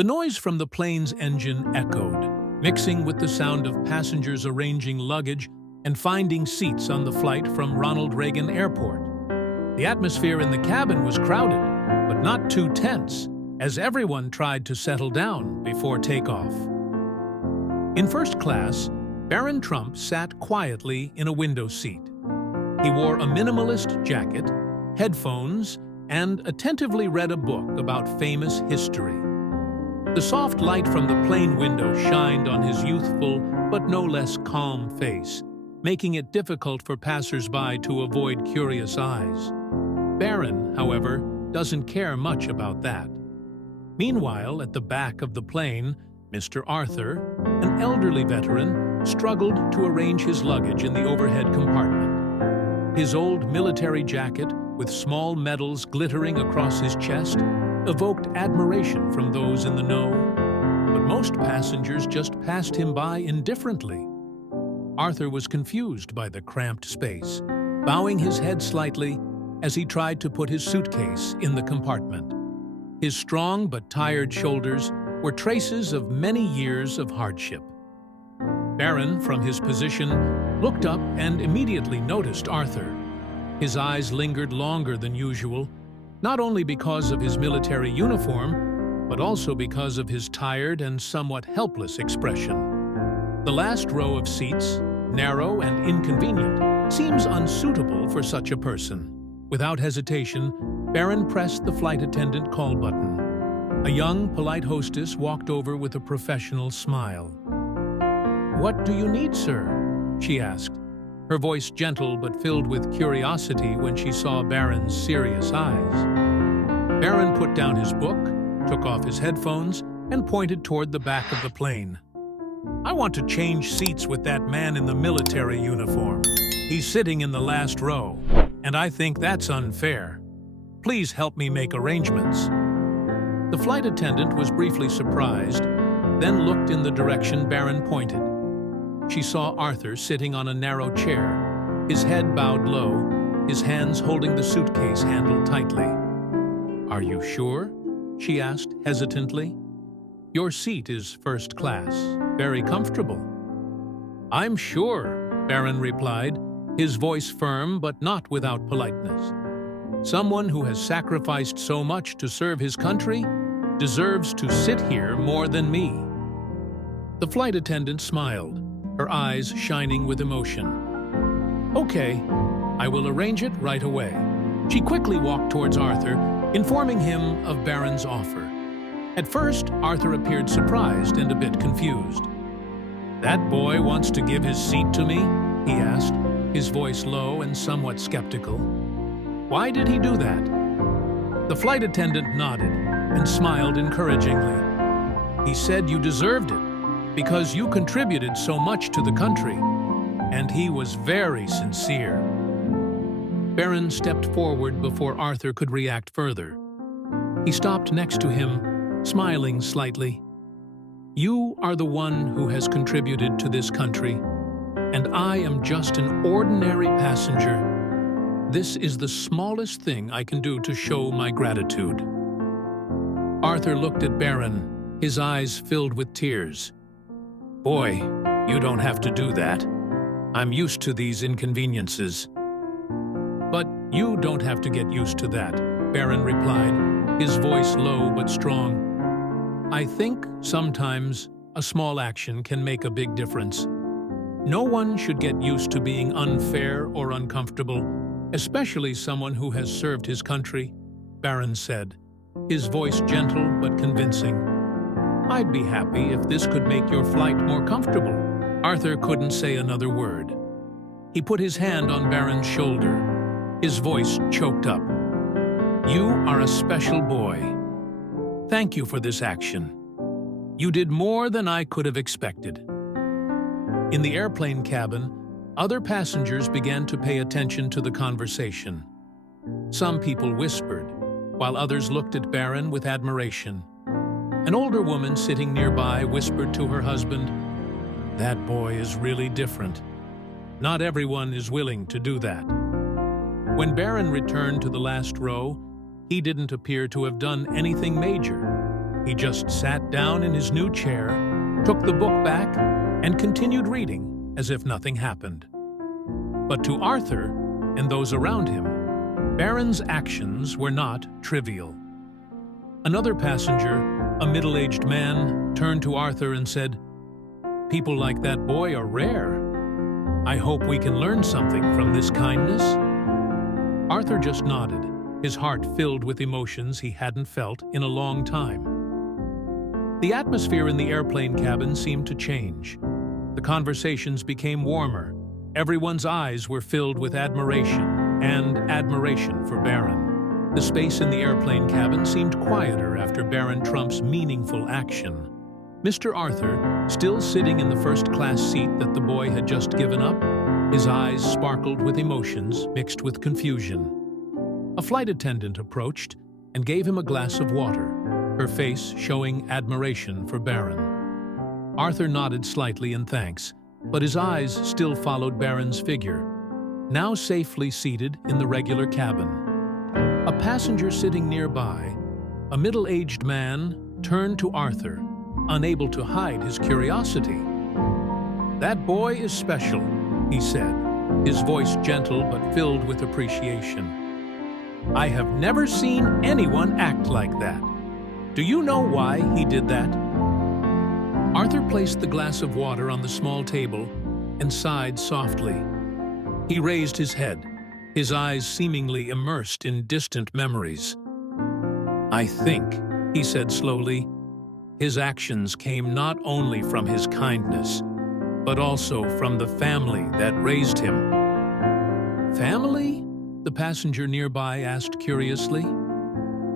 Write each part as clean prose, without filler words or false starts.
The noise from the plane's engine echoed, mixing with the sound of passengers arranging luggage and finding seats on the flight from Ronald Reagan Airport. The atmosphere in the cabin was crowded, but not too tense, as everyone tried to settle down before takeoff. In first class, Barron Trump sat quietly in a window seat. He wore a minimalist jacket, headphones, and attentively read a book about famous history. The soft light from the plane window shined on his youthful but no less calm face, making it difficult for passers-by to avoid curious eyes. Barron, however, doesn't care much about that. Meanwhile, at the back of the plane, Mr. Arthur, an elderly veteran, struggled to arrange his luggage in the overhead compartment. His old military jacket, with small medals glittering across his chest, evoked admiration from those in the know, but most passengers just passed him by indifferently. Arthur was confused by the cramped space, bowing his head slightly as he tried to put his suitcase in the compartment. His strong but tired shoulders were traces of many years of hardship. Barron, from his position, looked up and immediately noticed Arthur. His eyes lingered longer than usual, not only because of his military uniform, but also because of his tired and somewhat helpless expression. The last row of seats, narrow and inconvenient, seems unsuitable for such a person. Without hesitation, Barron pressed the flight attendant call button. A young, polite hostess walked over with a professional smile. "What do you need, sir?" she asked, her voice gentle but filled with curiosity when she saw Barron's serious eyes. Barron put down his book, took off his headphones, and pointed toward the back of the plane. "I want to change seats with that man in the military uniform. He's sitting in the last row, and I think that's unfair. Please help me make arrangements." The flight attendant was briefly surprised, then looked in the direction Barron pointed. She saw Arthur sitting on a narrow chair, his head bowed low, his hands holding the suitcase handle tightly. "Are you sure?" she asked hesitantly. "Your seat is first class, very comfortable." "I'm sure," Barron replied, his voice firm but not without politeness. "Someone who has sacrificed so much to serve his country deserves to sit here more than me." The flight attendant smiled, her eyes shining with emotion. "Okay, I will arrange it right away." She quickly walked towards Arthur, informing him of Barron's offer. At first, Arthur appeared surprised and a bit confused. "That boy wants to give his seat to me?" he asked, his voice low and somewhat skeptical. "Why did he do that?" The flight attendant nodded and smiled encouragingly. "He said you deserved it, because you contributed so much to the country, and he was very sincere." Barron stepped forward before Arthur could react further. He stopped next to him, smiling slightly. "You are the one who has contributed to this country, and I am just an ordinary passenger. This is the smallest thing I can do to show my gratitude." Arthur looked at Barron, his eyes filled with tears. "Boy, you don't have to do that. I'm used to these inconveniences." "But you don't have to get used to that," Barron replied, his voice low but strong. "I think sometimes a small action can make a big difference. No one should get used to being unfair or uncomfortable, especially someone who has served his country," Barron said, his voice gentle but convincing. "I'd be happy if this could make your flight more comfortable." Arthur couldn't say another word. He put his hand on Barron's shoulder, his voice choked up. "You are a special boy. Thank you for this action. You did more than I could have expected." In the airplane cabin, other passengers began to pay attention to the conversation. Some people whispered, while others looked at Barron with admiration. An older woman sitting nearby whispered to her husband, "That boy is really different. Not everyone is willing to do that." When Barron returned to the last row, he didn't appear to have done anything major. He just sat down in his new chair, took the book back, and continued reading as if nothing happened. But to Arthur and those around him, Barron's actions were not trivial. Another passenger, a middle-aged man, turned to Arthur and said, "People like that boy are rare. I hope we can learn something from this kindness." Arthur just nodded, his heart filled with emotions he hadn't felt in a long time. The atmosphere in the airplane cabin seemed to change. The conversations became warmer. Everyone's eyes were filled with admiration for Barron. The space in the airplane cabin seemed quieter after Barron Trump's meaningful action. Mr. Arthur, still sitting in the first-class seat that the boy had just given up, his eyes sparkled with emotions mixed with confusion. A flight attendant approached and gave him a glass of water, her face showing admiration for Barron. Arthur nodded slightly in thanks, but his eyes still followed Barron's figure, now safely seated in the regular cabin. A passenger sitting nearby, a middle-aged man, turned to Arthur, unable to hide his curiosity. "That boy is special," he said, his voice gentle but filled with appreciation. "I have never seen anyone act like that. Do you know why he did that?" Arthur placed the glass of water on the small table and sighed softly. He raised his head, his eyes seemingly immersed in distant memories. "I think," he said slowly, "his actions came not only from his kindness, but also from the family that raised him." "Family?" the passenger nearby asked curiously.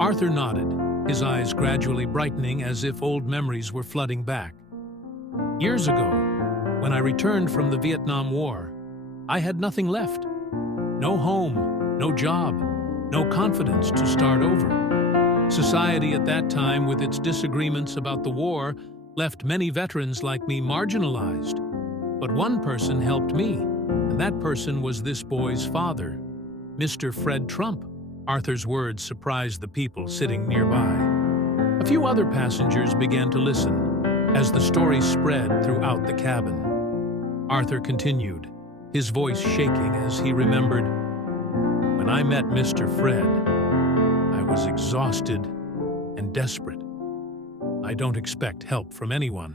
Arthur nodded, his eyes gradually brightening as if old memories were flooding back. "Years ago, when I returned from the Vietnam War, I had nothing left. No home, no job, no confidence to start over. Society at that time, with its disagreements about the war, left many veterans like me marginalized. But one person helped me, and that person was this boy's father, Mr. Fred Trump." Arthur's words surprised the people sitting nearby. A few other passengers began to listen as the story spread throughout the cabin. Arthur continued, his voice shaking as he remembered, "When I met Mr. Fred, I was exhausted and desperate. I don't expect help from anyone,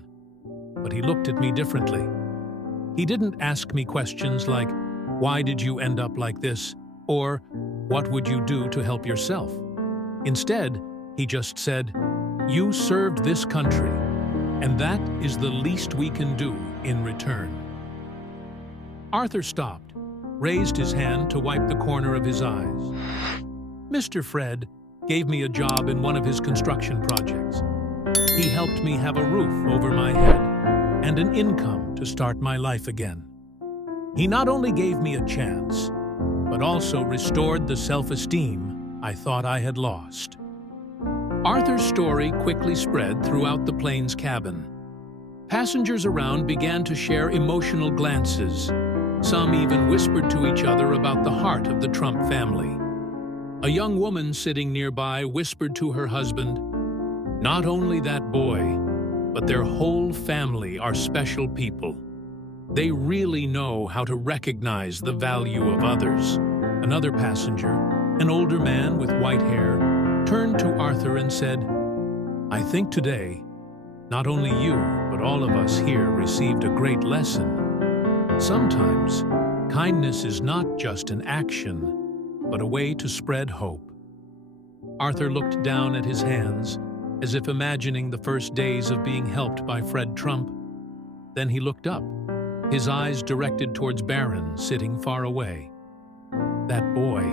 but he looked at me differently. He didn't ask me questions like, 'Why did you end up like this?' or 'What would you do to help yourself?' Instead, he just said, 'You served this country, and that is the least we can do in return.'" Arthur stopped, raised his hand to wipe the corner of his eyes. "Mr. Fred gave me a job in one of his construction projects. He helped me have a roof over my head and an income to start my life again. He not only gave me a chance, but also restored the self-esteem I thought I had lost." Arthur's story quickly spread throughout the plane's cabin. Passengers around began to share emotional glances. Some even whispered to each other about the heart of the Trump family. A young woman sitting nearby whispered to her husband, "Not only that boy, but their whole family are special people. They really know how to recognize the value of others." Another passenger, an older man with white hair, turned to Arthur and said, "I think today, not only you, but all of us here received a great lesson. Sometimes, kindness is not just an action, but a way to spread hope." Arthur looked down at his hands, as if imagining the first days of being helped by Fred Trump. Then he looked up, his eyes directed towards Barron, sitting far away. "That boy,"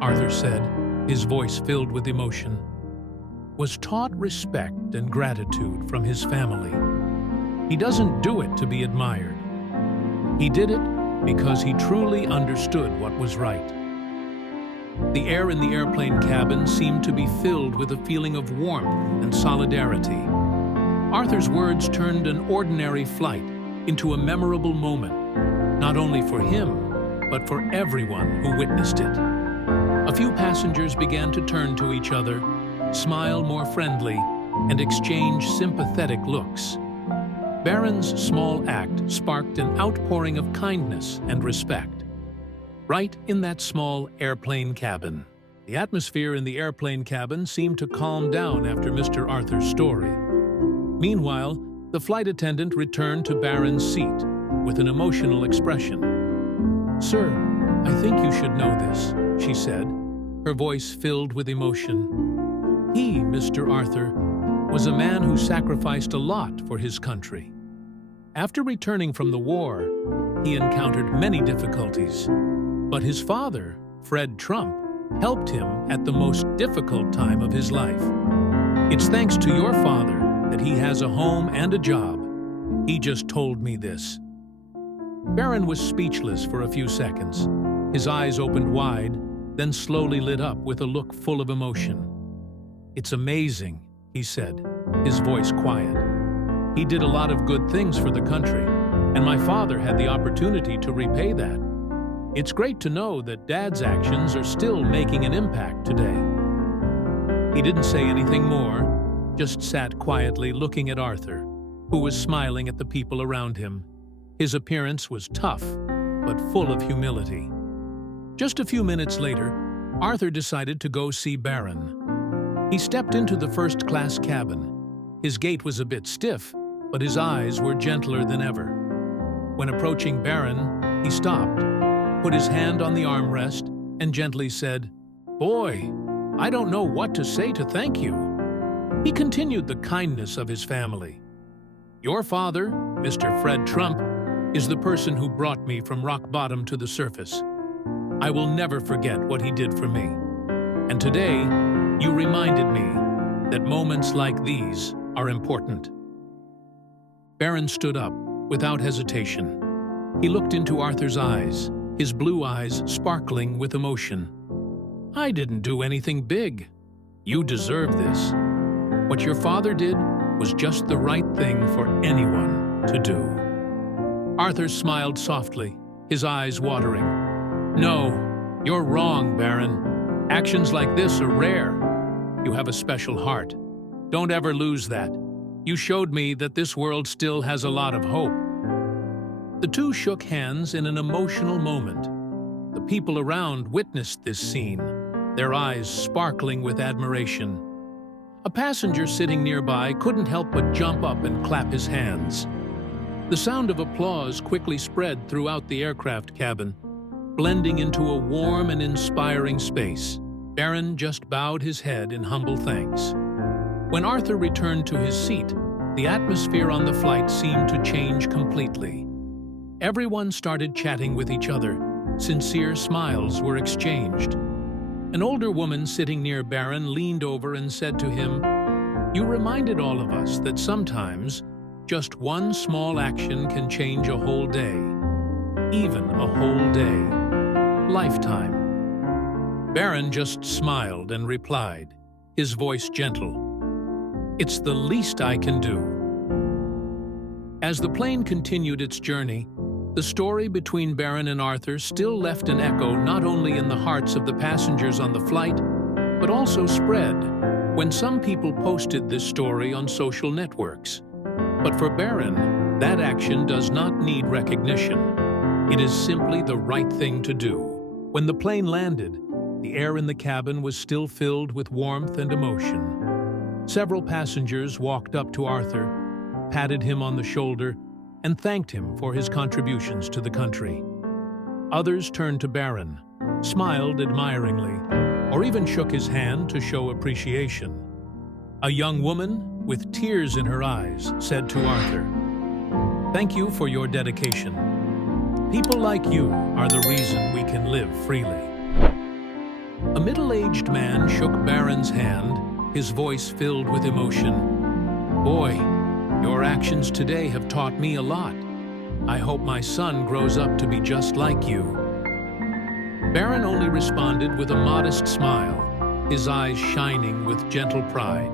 Arthur said, his voice filled with emotion, "was taught respect and gratitude from his family. He doesn't do it to be admired. He did it because he truly understood what was right." The air in the airplane cabin seemed to be filled with a feeling of warmth and solidarity. Arthur's words turned an ordinary flight into a memorable moment, not only for him, but for everyone who witnessed it. A few passengers began to turn to each other, smile more friendly, and exchange sympathetic looks. Barron's small act sparked an outpouring of kindness and respect. Right in that small airplane cabin. The atmosphere in the airplane cabin seemed to calm down after Mr. Arthur's story. Meanwhile, the flight attendant returned to Barron's seat with an emotional expression. "Sir, I think you should know this," she said, her voice filled with emotion. "He, Mr. Arthur, was a man who sacrificed a lot for his country. After returning from the war, he encountered many difficulties, but his father, Fred Trump, helped him at the most difficult time of his life. It's thanks to your father that he has a home and a job. He just told me this." Barron was speechless for a few seconds. His eyes opened wide, then slowly lit up with a look full of emotion. "It's amazing," he said, his voice quiet. "He did a lot of good things for the country, and my father had the opportunity to repay that. It's great to know that Dad's actions are still making an impact today." He didn't say anything more, just sat quietly looking at Arthur, who was smiling at the people around him. His appearance was tough, but full of humility. Just a few minutes later, Arthur decided to go see Barron. He stepped into the first-class cabin. His gait was a bit stiff, but his eyes were gentler than ever. When approaching Barron, he stopped, put his hand on the armrest, and gently said, "Boy, I don't know what to say to thank you." He continued the kindness of his family. "Your father, Mr. Fred Trump, is the person who brought me from rock bottom to the surface. I will never forget what he did for me. And today, you reminded me that moments like these are important." Barron stood up, without hesitation. He looked into Arthur's eyes, his blue eyes sparkling with emotion. "I didn't do anything big. You deserve this. What your father did was just the right thing for anyone to do." Arthur smiled softly, his eyes watering. "No, you're wrong, Barron. Actions like this are rare. You have a special heart. Don't ever lose that. You showed me that this world still has a lot of hope." The two shook hands in an emotional moment. The people around witnessed this scene, their eyes sparkling with admiration. A passenger sitting nearby couldn't help but jump up and clap his hands. The sound of applause quickly spread throughout the aircraft cabin, blending into a warm and inspiring space. Barron just bowed his head in humble thanks. When Arthur returned to his seat, the atmosphere on the flight seemed to change completely. Everyone started chatting with each other. Sincere smiles were exchanged. An older woman sitting near Barron leaned over and said to him, "You reminded all of us that sometimes just one small action can change a whole day, even a whole day, lifetime." Barron just smiled and replied, his voice gentle, "It's the least I can do." As the plane continued its journey, the story between Barron and Arthur still left an echo not only in the hearts of the passengers on the flight, but also spread when some people posted this story on social networks. But for Barron, that action does not need recognition. It is simply the right thing to do. When the plane landed, the air in the cabin was still filled with warmth and emotion. Several passengers walked up to Arthur, patted him on the shoulder, and thanked him for his contributions to the country. Others turned to Barron, smiled admiringly, or even shook his hand to show appreciation. A young woman, with tears in her eyes, said to Arthur, "Thank you for your dedication. People like you are the reason we can live freely." A middle-aged man shook Barron's hand, his voice filled with emotion. "Boy, your actions today have taught me a lot. I hope my son grows up to be just like you." Barron only responded with a modest smile, his eyes shining with gentle pride.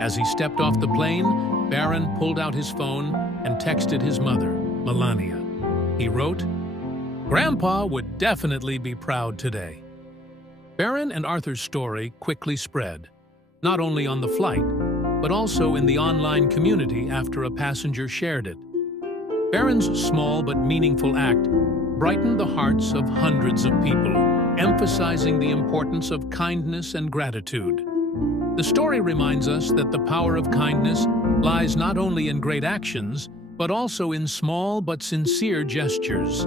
As he stepped off the plane, Barron pulled out his phone and texted his mother, Melania. He wrote, "Grandpa would definitely be proud today." Barron and Arthur's story quickly spread, not only on the flight, but also in the online community after a passenger shared it. Barron's small but meaningful act brightened the hearts of hundreds of people, emphasizing the importance of kindness and gratitude. The story reminds us that the power of kindness lies not only in great actions, but also in small but sincere gestures.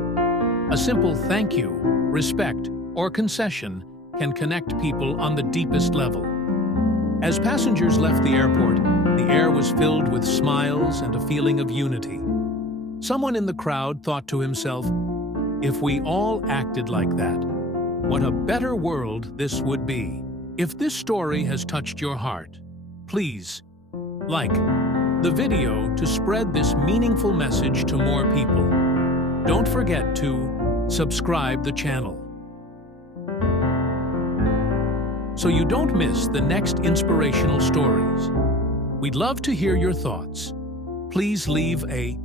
A simple thank you, respect, or concession can connect people on the deepest level. As passengers left the airport, the air was filled with smiles and a feeling of unity. Someone in the crowd thought to himself, "If we all acted like that, what a better world this would be." If this story has touched your heart, please like the video to spread this meaningful message to more people. Don't forget to subscribe the channel so you don't miss the next inspirational stories. We'd love to hear your thoughts. Please leave a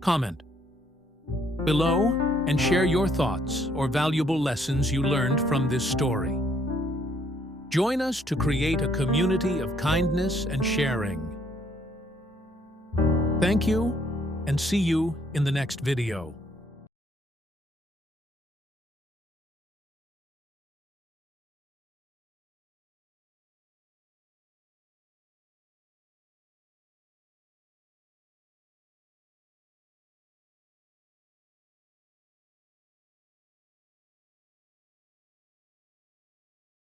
comment below and share your thoughts or valuable lessons you learned from this story. Join us to create a community of kindness and sharing. Thank you, and see you in the next video.